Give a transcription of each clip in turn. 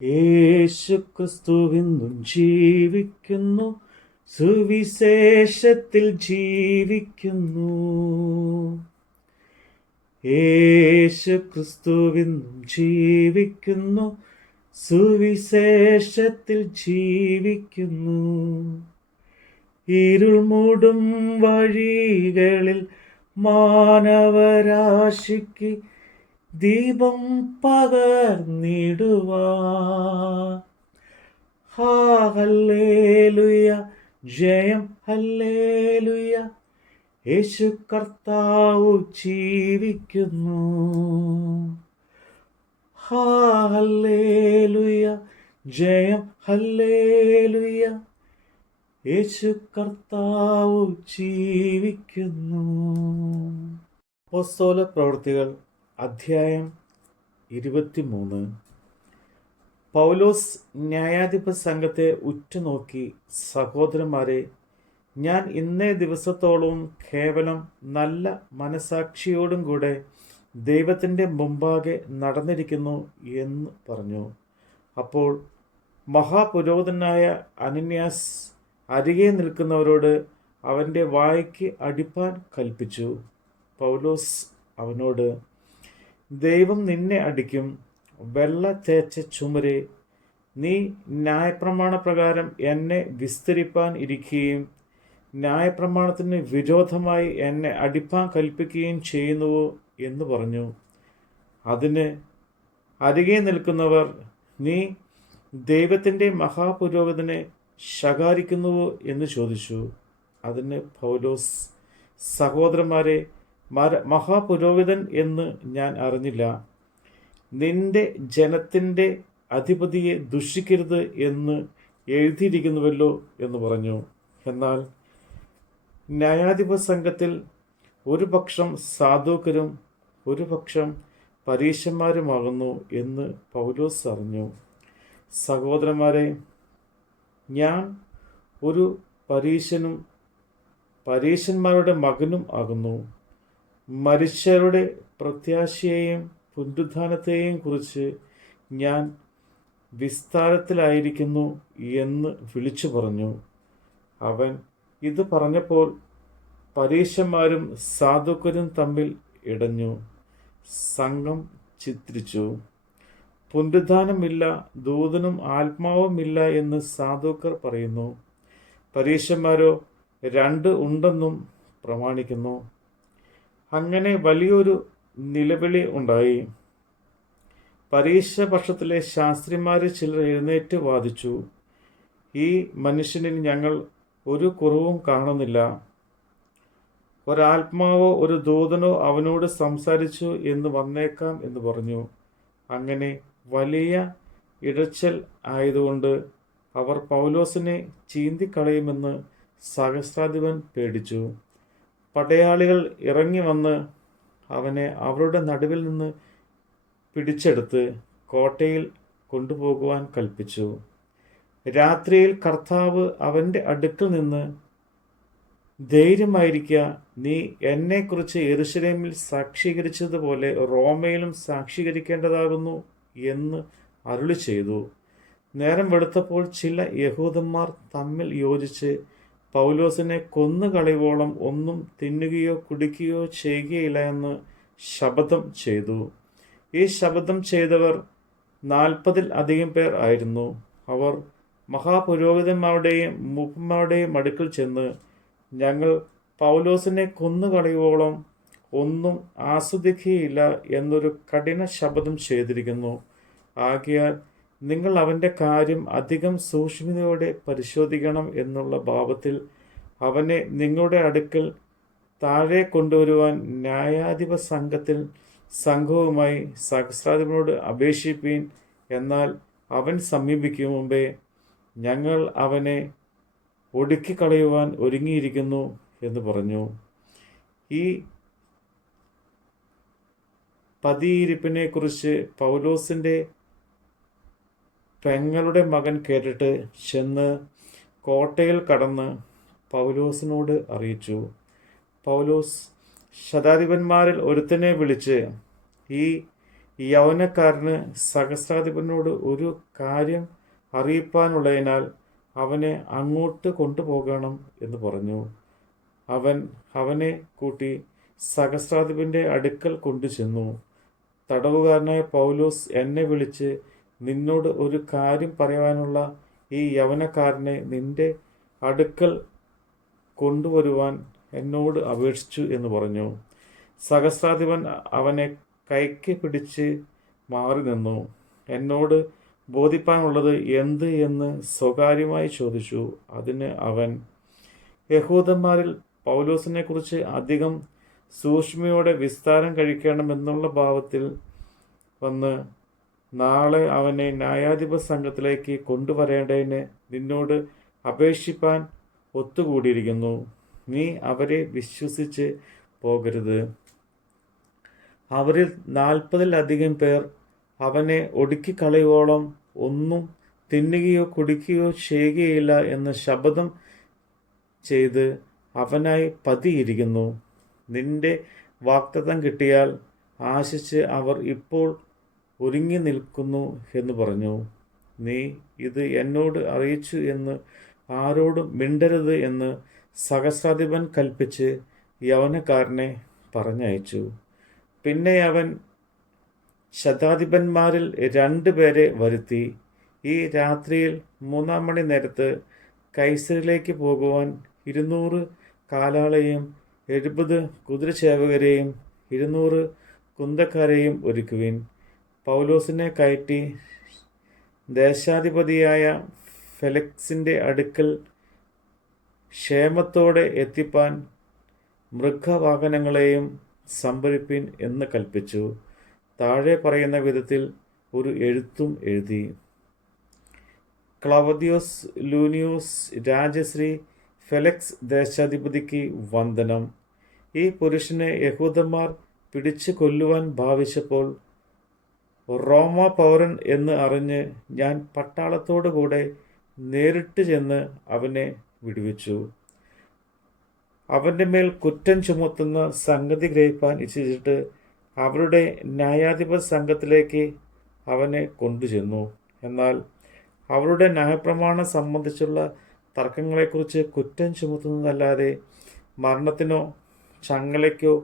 യേശു ക്രിസ്തുവിന്നും ജീവിക്കുന്നു, സുവിശേഷത്തിൽ ജീവിക്കുന്നു. യേശു ക്രിസ്തുവിന്നും ജീവിക്കുന്നു, സുവിശേഷത്തിൽ ജീവിക്കുന്നു. ഇരുൾ മൂടും വഴികളിൽ മാനവരാശിക്ക് ദീപം പകർന്നിടുവാ. ഹല്ലേലൂയ, ജയം ഹല്ലേലൂയ, യേശു കർത്താവ് ജീവിക്കുന്നു. ഹല്ലേലൂയ, ജയം ഹല്ലേലൂയ, യേശു കർത്താവ് ജീവിക്കുന്നു. അപ്പോസ്തല പ്രവൃത്തികൾ അധ്യായം 23. പൗലോസ് ന്യായാധിപ സംഘത്തെ ഉറ്റുനോക്കി, സഹോദരന്മാരെ, ഞാൻ ഇന്നേ ദിവസത്തോളം കേവലം നല്ല മനസാക്ഷിയോടും കൂടെ ദൈവത്തിൻ്റെ മുമ്പാകെ നടന്നിരിക്കുന്നു എന്ന് പറഞ്ഞു. അപ്പോൾ മഹാപുരോഹിതനായ അനന്യാസ് അരികെ നിൽക്കുന്നവരോട് അവൻ്റെ വായ്ക്ക് അടിപ്പാൻ കൽപ്പിച്ചു. പൗലോസ് അവനോട്, ദൈവം നിന്നെ അടിക്കും, വെള്ള തേച്ച ചുമരെ, നീ ന്യായപ്രമാണപ്രകാരം എന്നെ വിസ്തരിപ്പാൻ ഇരിക്കുകയും ന്യായപ്രമാണത്തിന് വിരോധമായി എന്നെ അടിപ്പാൻ കൽപ്പിക്കുകയും ചെയ്യുന്നുവോ എന്ന് പറഞ്ഞു. അതിന് അരികെ നിൽക്കുന്നവർ, നീ ദൈവത്തിൻ്റെ മഹാപുരോഹിതനെ ശകാരിക്കുന്നുവോ എന്ന് ചോദിച്ചു. അതിന് പൗലോസ്, സഹോദരന്മാരെ, മഹാപുരോഹിതൻ എന്ന് ഞാൻ അറിഞ്ഞില്ല. നിന്റെ ജനത്തിൻ്റെ അധിപതിയെ ദുഷിക്കരുത് എന്ന് എഴുതിയിരിക്കുന്നുവല്ലോ എന്ന് പറഞ്ഞു. എന്നാൽ ന്യായാധിപ സംഘത്തിൽ ഒരു പക്ഷം സാധുക്കരും ഒരു പക്ഷം പരീശന്മാരുമാകുന്നു എന്ന് പൗലോസ് അറിഞ്ഞു. സഹോദരന്മാരെ, ഞാൻ ഒരു പരീശനും പരീശന്മാരുടെ മകനും ആകുന്നു. മരിച്ചവരുടെ പ്രത്യാശയെയും പുനരുത്ഥാനത്തെയും കുറിച്ച് ഞാൻ വിസ്താരത്തിലായിരിക്കുന്നു എന്ന് വിളിച്ചു പറഞ്ഞു. അവൻ ഇത് പറഞ്ഞപ്പോൾ പരീശന്മാരും സാധുക്കരും തമ്മിൽ ഇടഞ്ഞു, സംഘം ചിത്രിച്ചു. പുനരുത്ഥാനമില്ല, ദൂതനും ആത്മാവുമില്ല എന്ന് സാധുക്കർ പറയുന്നു. പരീശന്മാരോ 2 ഉണ്ടെന്നും പ്രമാണിക്കുന്നു. അങ്ങനെ വലിയൊരു നിലവിളി ഉണ്ടായി. പരീശപക്ഷത്തിലെ ശാസ്ത്രിമാരിൽ ചിലർ എഴുന്നേറ്റ് വാദിച്ചു, ഈ മനുഷ്യനിൽ ഞങ്ങൾ ഒരു കുറവും കാണുന്നില്ല. ഒരാത്മാവോ ഒരു ദൂതനോ അവനോട് സംസാരിച്ചു എന്ന് വന്നേക്കാം എന്ന് പറഞ്ഞു. അങ്ങനെ വലിയ ഇടച്ചൽ ആയതുകൊണ്ട് അവർ പൗലോസിനെ ചീന്തിക്കളയുമെന്ന് സഹസ്രാധിപൻ പേടിച്ചു. പടയാളികൾ ഇറങ്ങി വന്ന് അവനെ അവരുടെ നടുവിൽ നിന്ന് പിടിച്ചെടുത്ത് കോട്ടയിൽ കൊണ്ടുപോകുവാൻ കൽപ്പിച്ചു. രാത്രിയിൽ കർത്താവ് അവൻ്റെ അടുക്കൽ നിന്ന്, ധൈര്യമായിരിക്കുക, നീ എന്നെക്കുറിച്ച് യെരൂശലേമിൽ സാക്ഷീകരിച്ചതുപോലെ റോമയിലും സാക്ഷീകരിക്കേണ്ടതാകുന്നു എന്ന് അരുളി ചെയ്തു. നേരം വെളുത്തപ്പോൾ ചില യഹൂദന്മാർ തമ്മിൽ യോജിച്ച് പൗലോസിനെ കൊന്നുകളയുവോളം ഒന്നും തിന്നുകയോ കുടിക്കുകയോ ചെയ്യുകയില്ല എന്ന് ശപഥം ചെയ്തു. ഈ ശപഥം ചെയ്തവർ 40-ൽ അധികം പേർ ആയിരുന്നു. അവർ മഹാപുരോഹിതന്മാരുടെയും മൂപ്പന്മാരുടെയും അടുക്കൽ ചെന്ന്, ഞങ്ങൾ പൗലോസിനെ കൊന്നുകളയുവോളം ഒന്നും ആസ്വദിക്കുകയില്ല എന്നൊരു കഠിന ശപഥം ചെയ്തിരിക്കുന്നു. ആകയാൽ നിങ്ങൾ അവൻ്റെ കാര്യം അധികം സൂക്ഷ്മതയോടെ പരിശോധിക്കണം എന്നുള്ള ഭാവത്തിൽ അവനെ നിങ്ങളുടെ അടുക്കൽ താഴെ കൊണ്ടുവരുവാൻ ന്യായാധിപ സംഘവുമായി സഹസ്രാധിപനോട് അപേക്ഷിപ്പീൻ. എന്നാൽ അവൻ സമീപിക്കും മുമ്പേ ഞങ്ങൾ അവനെ ഒടുക്കിക്കളയുവാൻ ഒരുങ്ങിയിരിക്കുന്നു എന്ന് പറഞ്ഞു. ഈ പതിയിരിപ്പിനെ കുറിച്ച് പൗലോസിൻ്റെ പെങ്ങളുടെ മകൻ കേട്ടിട്ട് ചെന്ന് കോട്ടയിൽ കടന്ന് പൗലോസിനോട് അറിയിച്ചു. പൗലോസ് ശതാധിപന്മാരിൽ ഒരുത്തനെ വിളിച്ച്, ഈ യൗവനക്കാരന് സഹസ്രാധിപനോട് ഒരു കാര്യം അറിയിപ്പാനുള്ളതിനാൽ അവനെ അങ്ങോട്ട് കൊണ്ടുപോകണം എന്ന് പറഞ്ഞു. അവൻ അവനെ കൂട്ടി സഹസ്രാധിപന്റെ അടുക്കൽ കൊണ്ടുചെന്നു. തടവുകാരനായ പൗലോസ് എന്നെ വിളിച്ച് നിന്നോട് ഒരു കാര്യം പറയുവാനുള്ള ഈ യൗവനക്കാരനെ നിന്റെ അടുക്കൽ കൊണ്ടുവരുവാൻ എന്നോട് അപേക്ഷിച്ചു എന്ന് പറഞ്ഞു. സഹസ്രാധിപൻ അവനെ കൈക്ക് പിടിച്ച് മാറി നിന്നു. എന്നോട് ബോധിപ്പാനുള്ളത് എന്ത് എന്ന് സ്വകാര്യമായി ചോദിച്ചു. അതിന് അവൻ, യഹൂദന്മാരിൽ പൗലോസിനെ കുറിച്ച് അധികം സൂക്ഷ്മയോടെ വിസ്താരം കഴിക്കണമെന്നുള്ള ഭാവത്തിൽ വന്ന് നാളെ അവനെ ന്യായാധിപ സംഘത്തിലേക്ക് കൊണ്ടുവരേണ്ടതിന് നിന്നോട് അപേക്ഷിപ്പാൻ ഒത്തുകൂടിയിരിക്കുന്നു. നീ അവരെ വിശ്വസിച്ച് പോകരുത്. അവരിൽ 40-ലധികം പേർ അവനെ ഒടുക്കിക്കളയുവോളം ഒന്നും തിന്നുകയോ കുടിക്കുകയോ ചെയ്യുകയില്ല എന്ന് ശപഥം ചെയ്ത് അവനായി പതിയിരിക്കുന്നു. നിന്റെ വാഗ്ദത്തം കിട്ടിയാൽ ആശിച്ച് അവർ ഇപ്പോൾ ഒരുങ്ങി നിൽക്കുന്നു എന്ന് പറഞ്ഞു. നീ ഇത് എന്നോട് അറിയിച്ചു എന്ന് ആരോടും മിണ്ടരുത് എന്ന് സഹസ്രാധിപൻ കൽപ്പിച്ച് യൗവനക്കാരനെ പറഞ്ഞയച്ചു. പിന്നെ അവൻ ശതാധിപന്മാരിൽ 2 പേരെ വരുത്തി, ഈ രാത്രിയിൽ 3-ാം മണി നേരത്ത് കൈസരിലേക്ക് പോകുവാൻ 200 കാലാളെയും 70 കുതിരച്ചേവകരെയും 200 കുന്തക്കാരെയും ഒരുക്കുവിൻ. പൗലോസിനെ കയറ്റി ദേശാധിപതിയായ ഫെലിക്സിൻ്റെ അടുക്കൽ ക്ഷേമത്തോടെ എത്തിപ്പാൻ മൃഗവാഹനങ്ങളെയും സംഭരിപ്പിൻ എന്ന് കൽപ്പിച്ചു. താഴെ പറയുന്ന വിധത്തിൽ ഒരു എഴുത്തും എഴുതി. ക്ലവദിയോസ് ലൂനിയോസ് രാജശ്രീ ഫെലിക്സ് ദേശാധിപതിക്ക് വന്ദനം. ഈ പുരുഷനെ യഹൂദന്മാർ പിടിച്ചു കൊല്ലുവാൻ ഭാവിച്ചപ്പോൾ റോമാ പൗരൻ എന്ന് അറിഞ്ഞ് ഞാൻ പട്ടാളത്തോടു കൂടെ നേരിട്ട് ചെന്ന് അവനെ വിടുവിച്ചു. അവൻ്റെ മേൽ കുറ്റം ചുമത്തുന്ന സംഗതി ഗ്രഹിപ്പാൻ ഇച്ഛിച്ചിട്ട് അവരുടെ ന്യായാധിപ സംഘത്തിലേക്ക് അവനെ കൊണ്ടുചെന്നു. എന്നാൽ അവരുടെ ന്യായപ്രമാണം സംബന്ധിച്ചുള്ള തർക്കങ്ങളെക്കുറിച്ച് കുറ്റം ചുമത്തുന്നതല്ലാതെ മരണത്തിനോ ചങ്ങലയ്ക്കോ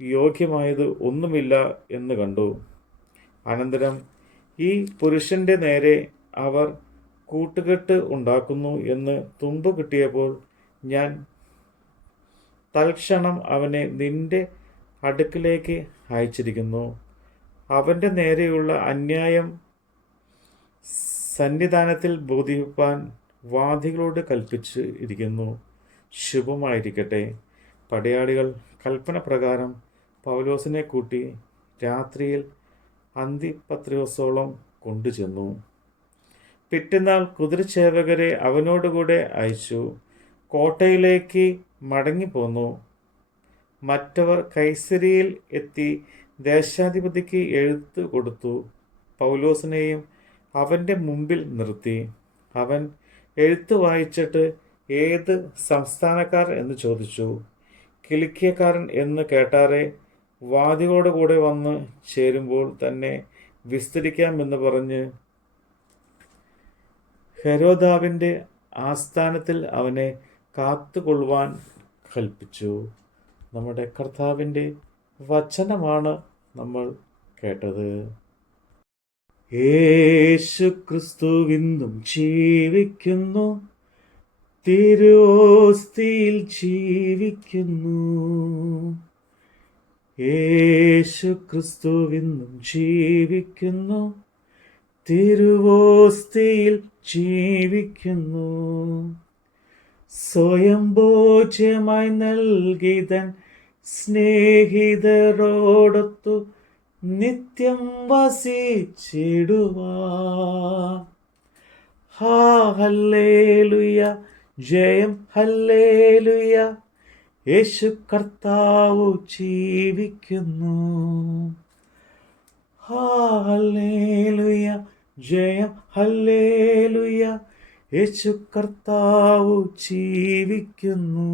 യോഗ്യമായത് ഒന്നുമില്ല എന്ന് കണ്ടു. അനന്തരം ഈ പുരുഷൻ്റെ നേരെ അവർ കൂട്ടുകെട്ട് ഉണ്ടാക്കുന്നു എന്ന് തുമ്പ് കിട്ടിയപ്പോൾ ഞാൻ തൽക്ഷണം അവനെ നിന്റെ അടുക്കിലേക്ക് അയച്ചിരിക്കുന്നു. അവൻ്റെ നേരെയുള്ള അന്യായം സന്നിധാനത്തിൽ ബോധിപ്പിപ്പാൻ വാദികളോട് കൽപ്പിച്ച് ഇരിക്കുന്നു. ശുഭമായിരിക്കട്ടെ. പടയാളികൾ കൽപ്പന പ്രകാരം പൗലോസിനെ കൂട്ടി രാത്രിയിൽ അന്തിപത്രിയോസോളം കൊണ്ടുചെന്നു. പിറ്റന്നാൾ കുതിരച്ചേവകരെ അവനോടുകൂടെ അയച്ചു കോട്ടയിലേക്ക് മടങ്ങിപ്പോന്നു. മറ്റവർ കൈസരിയിൽ എത്തി ദേശാധിപതിക്ക് എഴുത്ത് കൊടുത്തു. പൗലോസിനെയും അവൻ്റെ മുമ്പിൽ നിർത്തി. അവൻ എഴുത്ത് വായിച്ചിട്ട് ഏത് സംസ്ഥാനക്കാർ എന്ന് ചോദിച്ചു. കിലിക്കിയക്കാരൻ എന്ന് കേട്ടാറെ വാദിയോട് കൂടെ വന്ന് ചേരുമ്പോൾ തന്നെ വിസ്തരിക്കാമെന്ന് പറഞ്ഞ് ഹെരോദാവിൻ്റെ ആസ്ഥാനത്തിൽ അവനെ കാത്തുകൊള്ളുവാൻ കൽപ്പിച്ചു. നമ്മുടെ കർത്താവിൻ്റെ വചനമാണ് നമ്മൾ കേട്ടത്. യേശു ക്രിസ്തു ഇന്നും ജീവിക്കുന്നു, തിരുവോസ്തിയിൽ ജീവിക്കുന്നു. യേശു ക്രിസ്തു ഇന്നും ജീവിക്കുന്നു, തിരുവോസ്തിയിൽ ജീവിക്കുന്നു. സ്വയം ഭോജ്യമായി നൽകിതൻ സ്നേഹിതരോടൊത്തു നിത്യം വസിച്ചിടുവാൻ. ഹല്ലേലൂയ, ജയം ഹല്ലേലൂയ, യേശു കർത്താവ് ജീവിക്കുന്നു. ഹല്ലേലൂയ, ജയം ഹല്ലേലൂയ, യേശു കർത്താവ് ജീവിക്കുന്നു.